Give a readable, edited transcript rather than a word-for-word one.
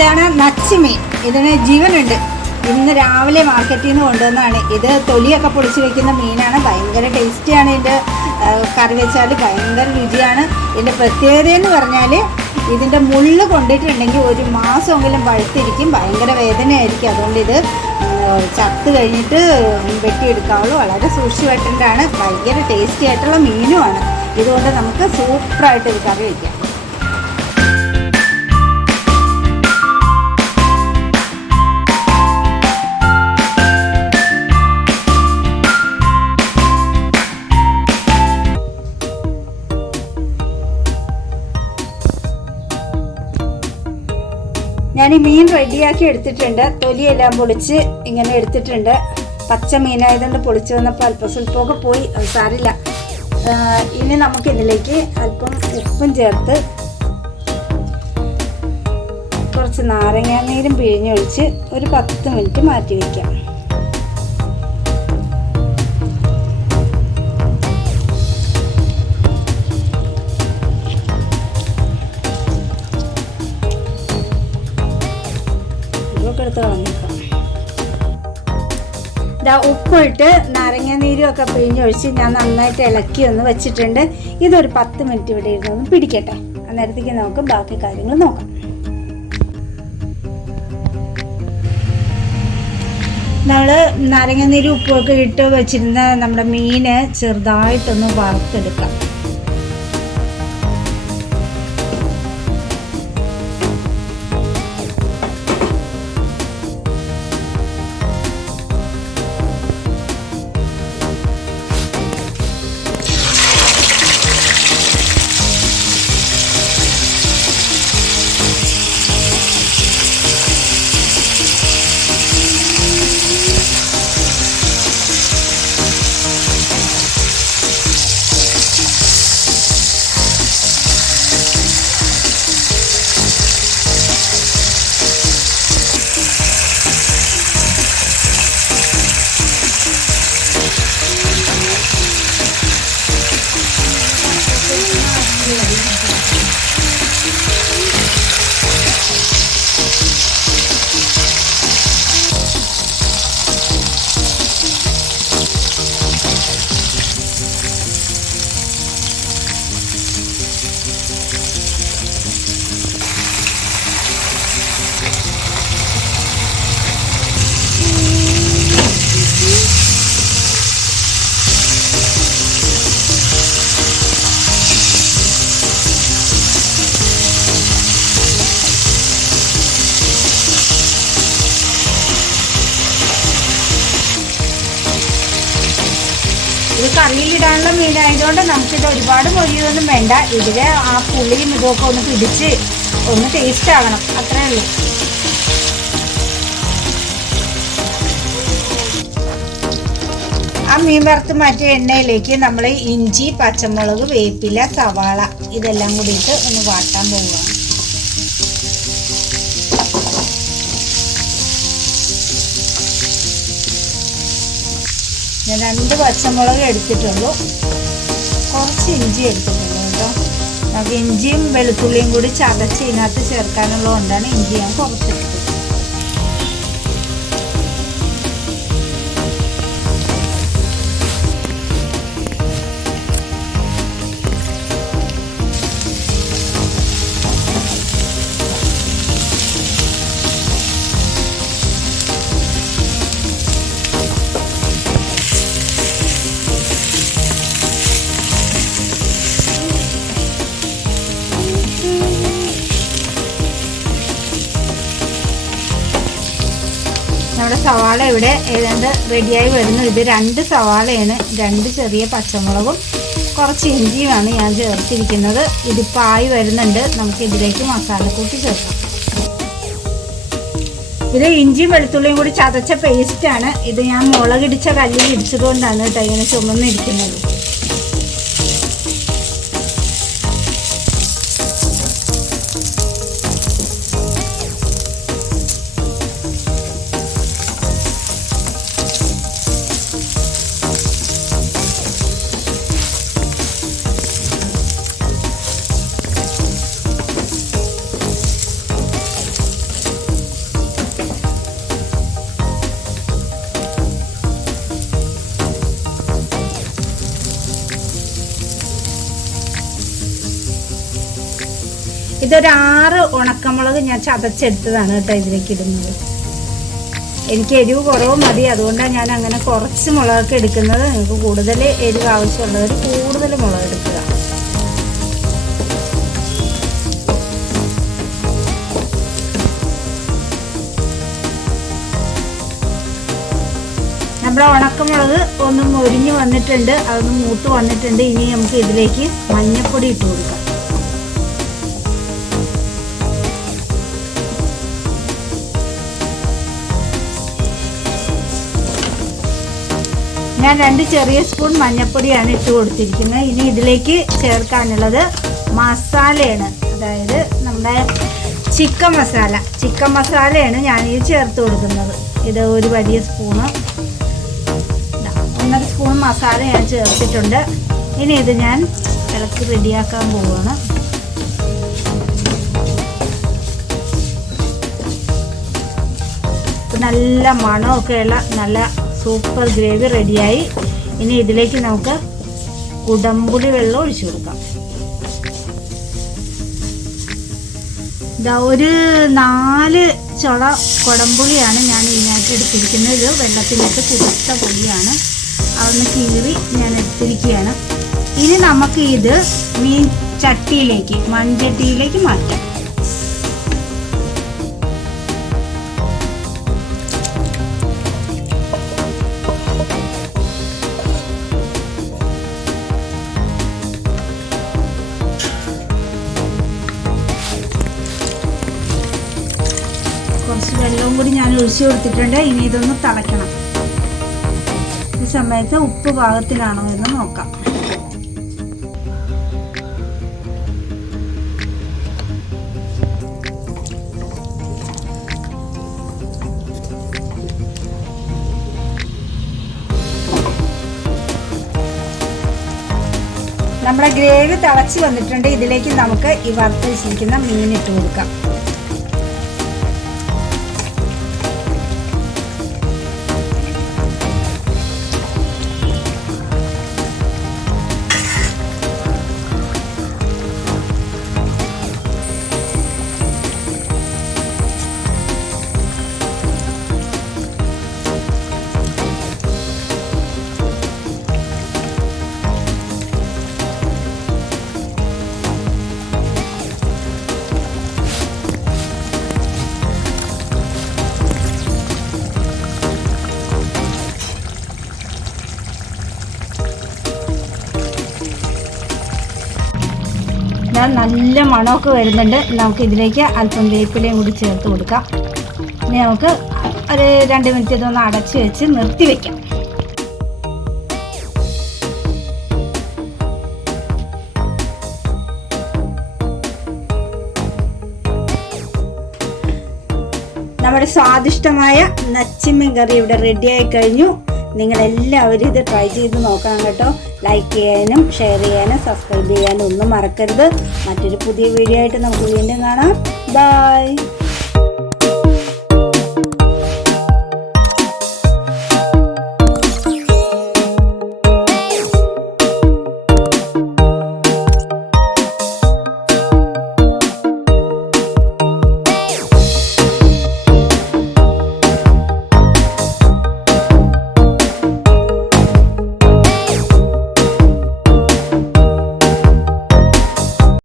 ഇതാണ് നച്ചിമീൻ. ഇതിന് ജീവനുണ്ട്. ഇന്ന് രാവിലെ മാർക്കറ്റിൽ നിന്ന് കൊണ്ടുവന്നതാണ്. ഇത് തൊലിയൊക്കെ പൊളിച്ച് വെക്കുന്ന മീനാണ്. ഭയങ്കര ടേസ്റ്റിയാണ്. ഇതിൻ്റെ കറി വെച്ചാൽ ഭയങ്കര രുചിയാണ്. ഇതിൻ്റെ പ്രത്യേകത എന്ന് പറഞ്ഞാൽ ഇതിൻ്റെ മുള്ള് കൊണ്ടിട്ടുണ്ടെങ്കിൽ ഒരു മാസമെങ്കിലും പഴുത്തിരിക്കും. ഭയങ്കര വേദനയായിരിക്കും. അതുകൊണ്ട് ഇത് ചത്ത് കഴിഞ്ഞിട്ട് വെട്ടിയെടുക്കാവുള്ളൂ. വളരെ സൂക്ഷിച്ചുവെട്ടേണ്ടതാണ്. ഭയങ്കര ടേസ്റ്റി ആയിട്ടുള്ള മീനുമാണ്. ഇതുകൊണ്ട് നമുക്ക് സൂപ്പറായിട്ട് ഇത് കറി വയ്ക്കാം. ഞാൻ ഈ മീൻ റെഡിയാക്കി എടുത്തിട്ടുണ്ട്. തൊലിയെല്ലാം പൊളിച്ച് ഇങ്ങനെ എടുത്തിട്ടുണ്ട്. പച്ച മീനായതുകൊണ്ട് പൊളിച്ച് വന്നപ്പോൾ അല്പം സ്വല്പമൊക്കെ പോയി, അത് സാരില്ല. ഇനി നമുക്കിതിലേക്ക് അല്പം ഉപ്പും ചേർത്ത് കുറച്ച് നാരങ്ങാനീരും പിഴിഞ്ഞൊഴിച്ച് ഒരു 10 മിനിറ്റ് മാറ്റി വയ്ക്കാം. എടുത്ത് കളഞ്ഞേക്കാം. ഉപ്പിട്ട് നാരങ്ങാനീരും ഒക്കെ പിഴിഞ്ഞൊഴിച്ച് ഞാൻ നന്നായിട്ട് ഇളക്കി ഒന്ന് വെച്ചിട്ടുണ്ട്. ഇതൊരു 10 മിനിറ്റ് ഇവിടെ ഇരുന്നൊന്ന് പിടിക്കട്ടെ. അന്നേരത്തേക്ക് നമുക്ക് ബാക്കി കാര്യങ്ങൾ നോക്കാം. നമ്മൾ നാരങ്ങാനീരും ഉപ്പൊക്കെ ഇട്ട് വെച്ചിരുന്ന നമ്മുടെ മീന് ചെറുതായിട്ടൊന്ന് വറുത്തെടുക്കാം. ഇത് കറിയിലിടാനുള്ള മീനായതുകൊണ്ട് നമുക്കിത് ഒരുപാട് മൊഴിയൊന്നും വേണ്ട. ഇതിൽ ആ പുളിയും ഇതൊക്കെ ഒന്ന് പിടിച്ച് ഒന്ന് ടേസ്റ്റ് ആകണം, അത്രേ ഉള്ളൂ. ആ മീൻ വറുത്ത് മാറ്റിയ എണ്ണയിലേക്ക് നമ്മൾ ഇഞ്ചി, പച്ചമുളക്, വേപ്പില, സവാള ഇതെല്ലാം കൂടിയിട്ട് ഒന്ന് വാട്ടാൻ പോവുകയാണ്. ഞാൻ 2 പച്ചമുളക് എടുത്തിട്ടുള്ളൂ, കുറച്ച് ഇഞ്ചി എടുത്തിട്ടുള്ളൂ കേട്ടോ. നമുക്ക് ഇഞ്ചിയും വെളുത്തുള്ളിയും കൂടി ചതച്ച് ഇതിനകത്ത് ചേർക്കാനുള്ളത് കൊണ്ടാണ് ഇഞ്ചി ഞാൻ കുറച്ചെടുത്തത്. നമ്മുടെ സവാള ഇവിടെ ഏതാണ്ട് റെഡിയായി വരുന്നു. ഇത് 2 സവാളയാണ്, 2 ചെറിയ പച്ചമുളകും കുറച്ച് ഇഞ്ചിയുമാണ് ഞാൻ ചേർത്തിരിക്കുന്നത്. ഇതിപ്പോൾ ആയി വരുന്നുണ്ട്. നമുക്ക് ഇതിലേക്ക് മസാലക്കൂട്ടി ചേർക്കാം. ഇത് ഇഞ്ചിയും വെളുത്തുള്ളിയും കൂടി ചതച്ച പേസ്റ്റാണ്. ഇത് ഞാൻ മുളകിടിച്ച കല്ലിൽ ഇടിച്ചത് കൊണ്ടാണ് കേട്ടോ ഇങ്ങനെ ചുമന്നിരിക്കുന്നത്. ഇതൊരു 6 ഉണക്കമുളക് ഞാൻ ചതച്ചെടുത്തതാണ് കേട്ടോ ഇതിലേക്ക് ഇടുന്നത്. എനിക്ക് എരിവ് കുറവ് മതി, അതുകൊണ്ടാണ് ഞാൻ അങ്ങനെ കുറച്ച് മുളകൊക്കെ എടുക്കുന്നത്. നിങ്ങൾക്ക് കൂടുതൽ എരിവ് ആവശ്യമുള്ളവർ കൂടുതൽ മുളക് എടുക്കുക. നമ്മുടെ ഉണക്കമുളക് ഒന്ന് മൊരിഞ്ഞ് വന്നിട്ടുണ്ട്, അതൊന്ന് മൂത്ത് വന്നിട്ടുണ്ട്. ഇനി നമുക്ക് ഇതിലേക്ക് മഞ്ഞൾപ്പൊടി ഇട്ട് കൊടുക്കാം. ഞാൻ 2 ചെറിയ സ്പൂൺ മഞ്ഞൾപ്പൊടിയാണ് ഇട്ട് കൊടുത്തിരിക്കുന്നത്. ഇനി ഇതിലേക്ക് ചേർക്കാനുള്ളത് മസാലയാണ്, അതായത് നമ്മുടെ ചിക്കൻ മസാലയാണ് ഞാൻ ഈ ചേർത്ത് കൊടുക്കുന്നത്. ഇത് ഒരു വലിയ സ്പൂണ്, 1.5 സ്പൂൺ മസാല ഞാൻ ചേർത്തിട്ടുണ്ട്. ഇനി ഇത് ഞാൻ ഇളക്കി റെഡിയാക്കാൻ പോവുകയാണ്. നല്ല മണമൊക്കെയുള്ള നല്ല സൂപ്പർ ഗ്രേവി റെഡിയായി. ഇനി ഇതിലേക്ക് നമുക്ക് കുടംപുളി വെള്ളം ഒഴിച്ചു കൊടുക്കാം. ഒരു 4 ചുള കുടംപുളിയാണ് ഞാൻ ഇതിനകത്ത് എടുത്തിരിക്കുന്നത്. ഇത് വെള്ളത്തിലിട്ട് കുതിർത്ത പുളിയാണ്, അതൊന്ന് കീറി ഞാൻ എടുത്തിരിക്കുകയാണ്. ഇനി നമുക്ക് ഇത് മൺചട്ടിയിലേക്ക് മാറ്റാം. കുറച്ച് വെള്ളവും കൂടി ഞാൻ ഒഴിച്ചു കൊടുത്തിട്ടുണ്ട്. ഇനി ഇതൊന്ന് തിളയ്ക്കണം. ഈ സമയത്ത് ഉപ്പ് പാകത്തിനാണോ എന്ന് നോക്കാം. നമ്മുടെ ഗ്രേവി തിളച്ച് വന്നിട്ടുണ്ട്. ഇതിലേക്ക് നമുക്ക് ഈ വറുത്ത് വെച്ചിരിക്കുന്ന മീൻ ഇട്ട് കൊടുക്കാം. നല്ല മണമൊക്കെ വരുന്നുണ്ട്. നമുക്ക് ഇതിലേക്ക് അല്പം വേപ്പിലയും കൂടി ചേർത്ത് കൊടുക്കാം. ഇനി നമുക്ക് ഒരു 2 മിനിറ്റ് ഇതൊന്ന് അടച്ചു വെച്ച് നിർത്തി വയ്ക്കാം. നമ്മുടെ സ്വാദിഷ്ടമായ നച്ചിമീൻ കറി ഇവിടെ റെഡിയായി കഴിഞ്ഞു. നിങ്ങളെല്ലാവരും ഇത് ട്രൈ ചെയ്ത് നോക്കണം കേട്ടോ. ലൈക്ക് ചെയ്യാനും ഷെയർ ചെയ്യാനും സബ്സ്ക്രൈബ് ചെയ്യാനും ഒന്നും മറക്കരുത്. മറ്റൊരു പുതിയ വീഡിയോ ആയിട്ട് നമുക്ക് വീണ്ടും കാണാം. ബൈ.